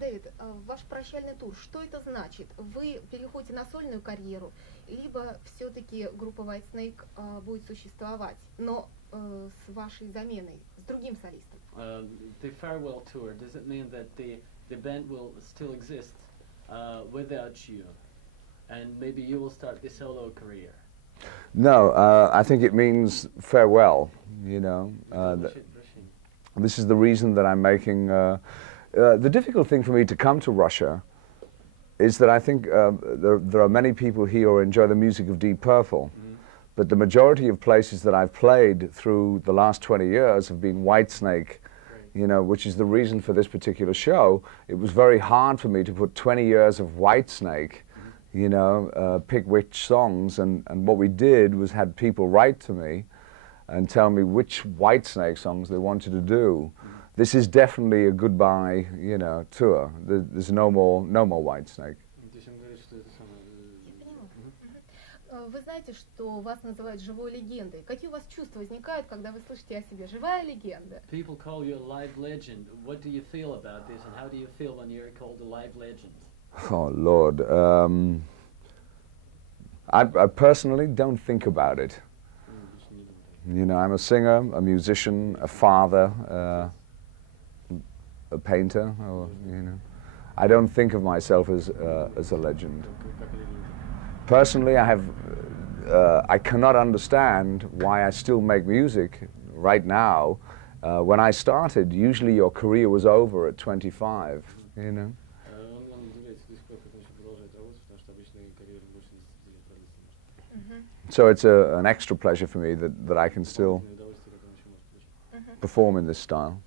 Дэвид, ваш прощальный тур, что это значит? Вы переходите на сольную карьеру, либо все-таки группа Whitesnake будет существовать, но с вашей заменой, с другим солистом? The farewell tour, does it mean that the band will still exist without you, and maybe you will start the solo career? No, I think it means farewell, you know. This is the reason that I'm making... the difficult thing for me to come to Russia is that I think there are many people here who enjoy the music of Deep Purple, but the majority of places that I've played through the last 20 years have been Whitesnake, you know, which is the reason for this particular show. It was very hard for me to put 20 years of Whitesnake, you know, pick which songs, and what we did was had people write to me and tell me which Whitesnake songs they wanted to do. This is definitely a goodbye, you know, tour. There's no more Whitesnake. Вы знаете, что вас называют живой легендой. Какие у вас чувства возникают, когда вы слышите о себе? Живая легенда. People call you a live legend. What do you feel about this, and how do you feel when you're called a live legend? Oh Lord, I personally don't think about it. You know, I'm a singer, a musician, a father, a painter, or, you know. I don't think of myself as a legend. Personally, I cannot understand why I still make music right now. When I started, usually your career was over at 25, you know. So it's an extra pleasure for me that I can still perform in this style.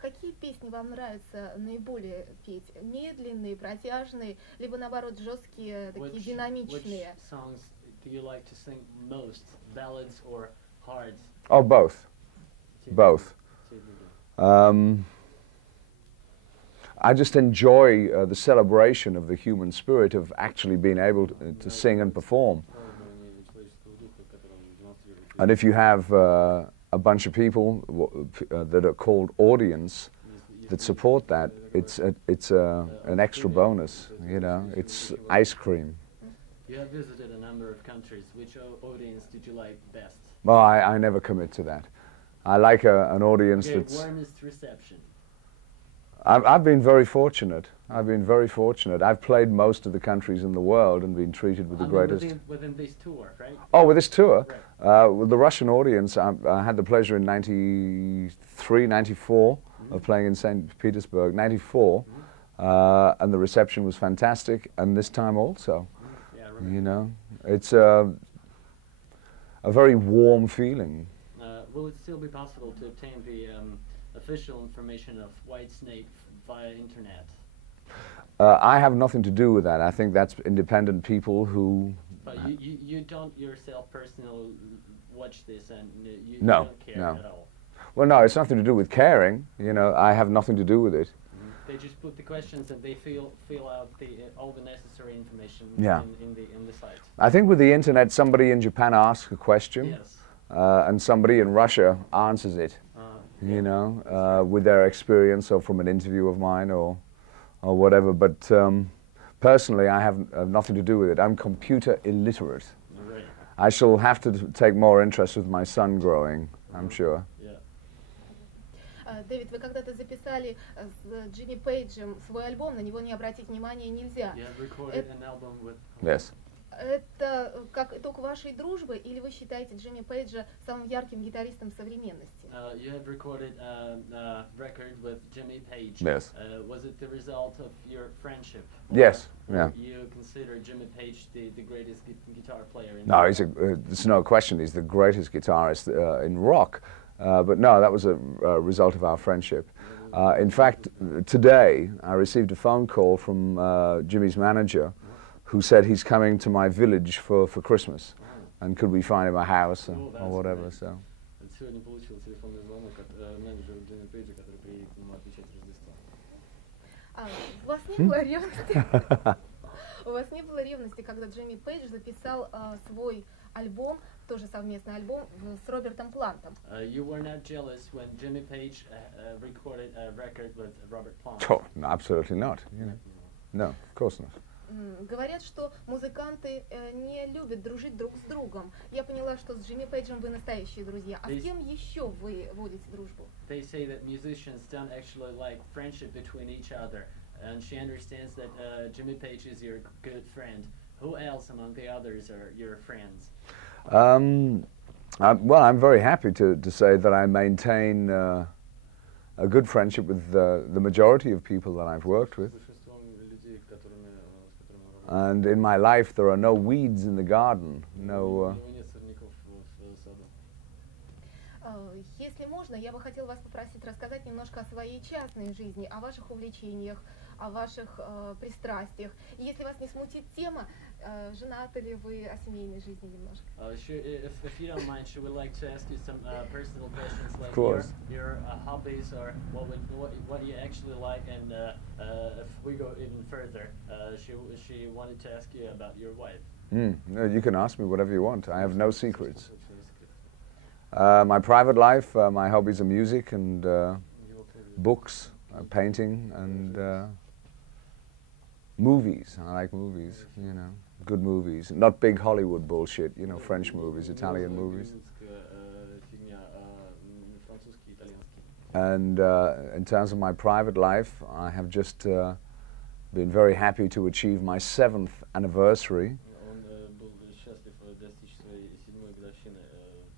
Какие песни вам нравится наиболее петь? Медленные, протяжные, либо наоборот жесткие, такие динамичные? Which songs do you like to sing most, ballads or hards? Oh, both. Both. I just enjoy the celebration of the human spirit of actually being able to sing and perform. And if you have a bunch of people that are called audience that support that, it's an extra bonus, you know, it's ice cream. You have visited a number of countries. Which audience did you like best? Well, I never commit to that. I like an audience that's... Warmest reception. I've been very fortunate. I've been very fortunate. I've played most of the countries in the world and been treated with the greatest... Within this tour, right? Oh, with this tour? Right. With the Russian audience, I had the pleasure in 93, 94 of playing in St. Petersburg, 94, and the reception was fantastic, and this time also. Yeah, you know, it's a very warm feeling. Will it still be possible to obtain the official information of Whitesnake via internet? I have nothing to do with that. I think that's independent people who... But you don't yourself personally watch this, and you No, don't care no. at all? Well, no, it's nothing to do with caring. You know, I have nothing to do with it. They just put the questions and they fill out all the necessary information in the site. I think with the internet, somebody in Japan asks a question, Yes. And somebody in Russia answers it. You know, with their experience or from an interview of mine or whatever. But personally, I have nothing to do with it. I'm computer illiterate. Right. I shall have to take more interest with my son growing, I'm sure. Дэвид, вы когда-то записали с Джимми Пейджем свой альбом, на него не обратить внимания нельзя. Yes. Это как итог вашей дружбы, или вы считаете Джимми Пейджа самым ярким гитаристом современности? You have recorded a record with Jimmy Page. Yes. Was it the result of your friendship? Yes. Yeah. You consider Jimmy Page the greatest guitar player in No, there's no question. He's the greatest guitarist in rock. But no, that was a result of our friendship. In fact, today I received a phone call from Jimmy's manager, who said he's coming to my village for Christmas, and could we find him a house or whatever. Great. So. Сегодня получил телефонный звонок от менеджера Джимми Пейджа, который приедет к нему отмечать Рождество. У вас не было ревности? У вас не было ревности, когда Джимми Пейдж записал свой альбом тоже совместный альбом с Робертом Плантом. You were not jealous when Jimmy Page recorded a record with Robert Plant? Oh, no, absolutely not. You know. No, of course not. Говорят, что музыканты не любят дружить друг с другом. Я поняла, что с Джимми Пейджем вы настоящие друзья. А с кем еще вы водите дружбу? They say that musicians don't actually like friendship between each other, and she understands that Jimmy Page is your good friend. Who else among the others are your friends? Well, I'm very happy to say that I maintain a good friendship with the majority of people that I've worked with. And in my life, there are no weeds in the garden, no... Если можно, я бы хотела вас попросить рассказать немножко о своей частной жизни, о ваших увлечениях, о ваших пристрастиях. И если вас не смутит тема, женаты ли вы, о семейной жизни немножко? If you don't mind, she would like to ask you some personal questions, like your hobbies, or what you actually like, and if we go even further, she wanted to ask you about your wife. No, you can ask me whatever you want. I have no secrets. My private life, my hobbies are music and books, painting, and movies. I like movies, you know, good movies. Not big Hollywood bullshit, you know, French movies, Italian movies. And in terms of my private life, I have just been very happy to achieve my 7th anniversary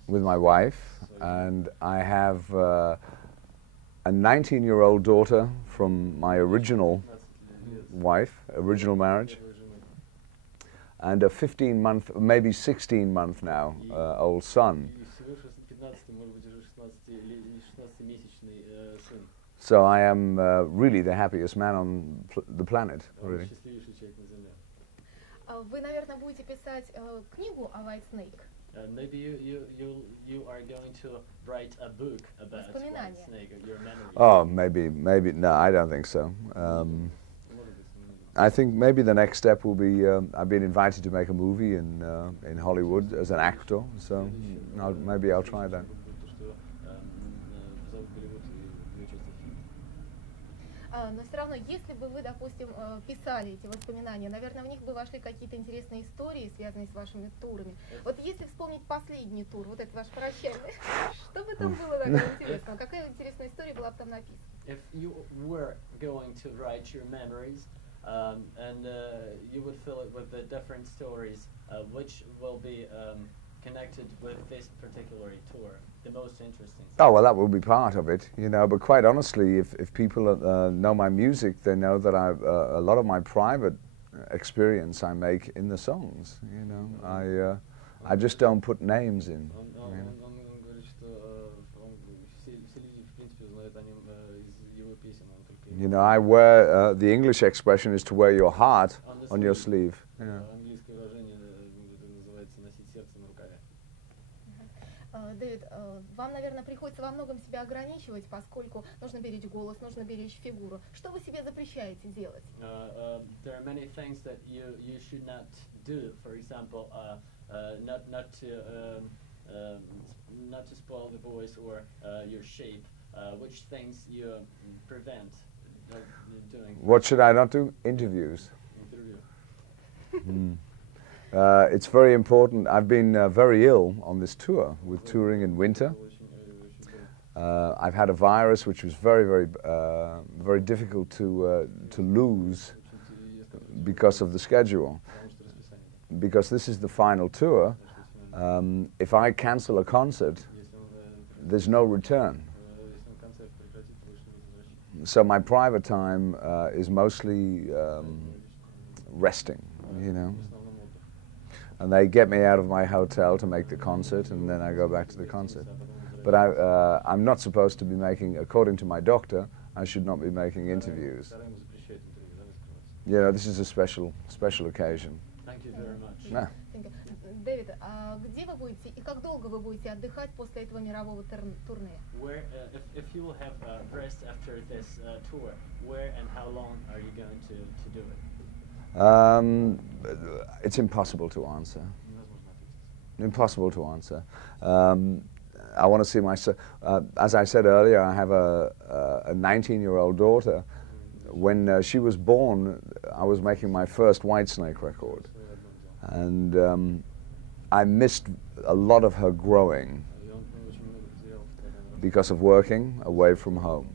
with my wife, and I have a 19-year-old daughter from my original wife, original marriage, and a 15-month, maybe 16-month now, old son. So I am really the happiest man on the planet, really. Вы, наверное, будете писать книгу о Whitesnake. Maybe you are going to write a book about Whitesnake, your memories. Oh, maybe. No, I don't think so. I think maybe the next step will be, I've been invited to make a movie in Hollywood as an actor, so maybe I'll try that. Но все равно, если бы вы, допустим, писали эти воспоминания, наверное, в них бы вошли какие-то интересные истории, связанные с вашими турами. Вот если вспомнить последний тур, вот этот ваш прощальный, что бы там было такого интересного? Какая интересная история была бы там написана? If you were going to write your memories, and you would fill it with the different stories, which will be connected with this particular tour, the most interesting? Oh, well, that will be part of it, you know, but quite honestly, if people know my music, they know that a lot of my private experience I make in the songs, you know. I just don't put names in. You know, I wear, the English expression is to wear your heart on your sleeve. Yeah. Дэвид, вам, наверное, приходится во многом себя ограничивать, поскольку нужно беречь голос, нужно беречь фигуру. Что вы себе запрещаете делать? There are many things that you should not do. For example, not to spoil the voice or your shape. Which things you prevent doing? What should I not do? Interviews. It's very important. I've been very ill on this tour with touring in winter. I've had a virus which was very difficult to lose because of the schedule. Because this is the final tour, if I cancel a concert, there's no return. So my private time is mostly resting, you know. And they get me out of my hotel to make the concert, and then I go back to the concert. But I'm not supposed to be making, according to my doctor, I should not be making interviews. You know, this is a special occasion. Thank you very much. No. Дэвид, а где вы будете и как долго вы будете отдыхать после этого мирового турне? Where, if you will have rest after this tour, where and how long are you going to do it? It's impossible to answer. impossible to answer. I want to see my son. As I said earlier, I have a 19-year-old daughter. When she was born, I was making my first Whitesnake record. And I missed a lot of her growing because of working away from home.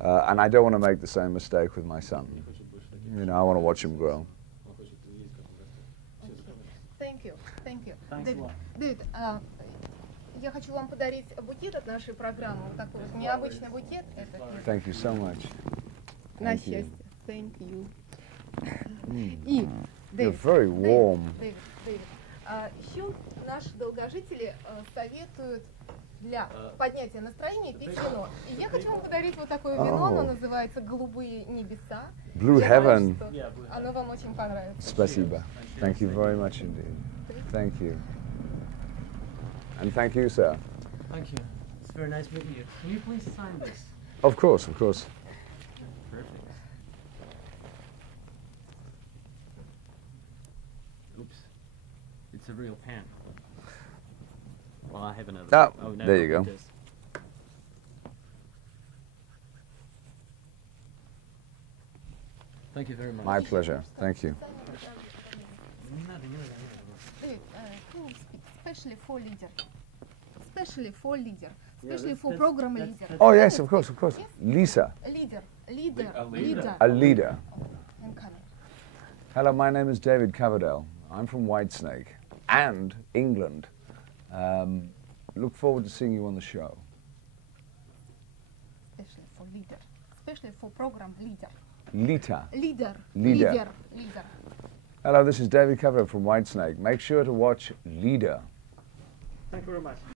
And I don't want to make the same mistake with my son. You know, I want to watch him grow. Thank you. Thank you. Thanks a lot. Дэвид, я хочу вам подарить букет от нашей программы. Вот такой вот необычный букет. Thank you so much. На счастье. Thank you. И, You're very warm. Дэвид, еще наши долгожители советуют для поднятия настроения пить вино. И я хочу вам подарить вот такое вино, оно называется «Голубые небеса». Blue Heaven. Оно вам очень понравится. Спасибо. Thank you very much indeed. Thank you. And thank you, sir. Thank you. It's very nice meeting you. Can you please sign this? Of course, of course. Perfect. Oops. It's a real pen. Well, I have another Oh, one. No, there you go. it is. Thank you very much. My pleasure. Thank you. Especially for leader. Especially for leader. Especially for program leader. Oh, yes, of course, of course. Lisa. Leader. A leader. In Canada. Hello, my name is David Coverdale. I'm from Whitesnake and England. Look forward to seeing you on the show. Especially for leader. Especially for program leader. Leader. Leader. Hello, this is David Coverdale from Whitesnake. Make sure to watch Leader. Thank you very much.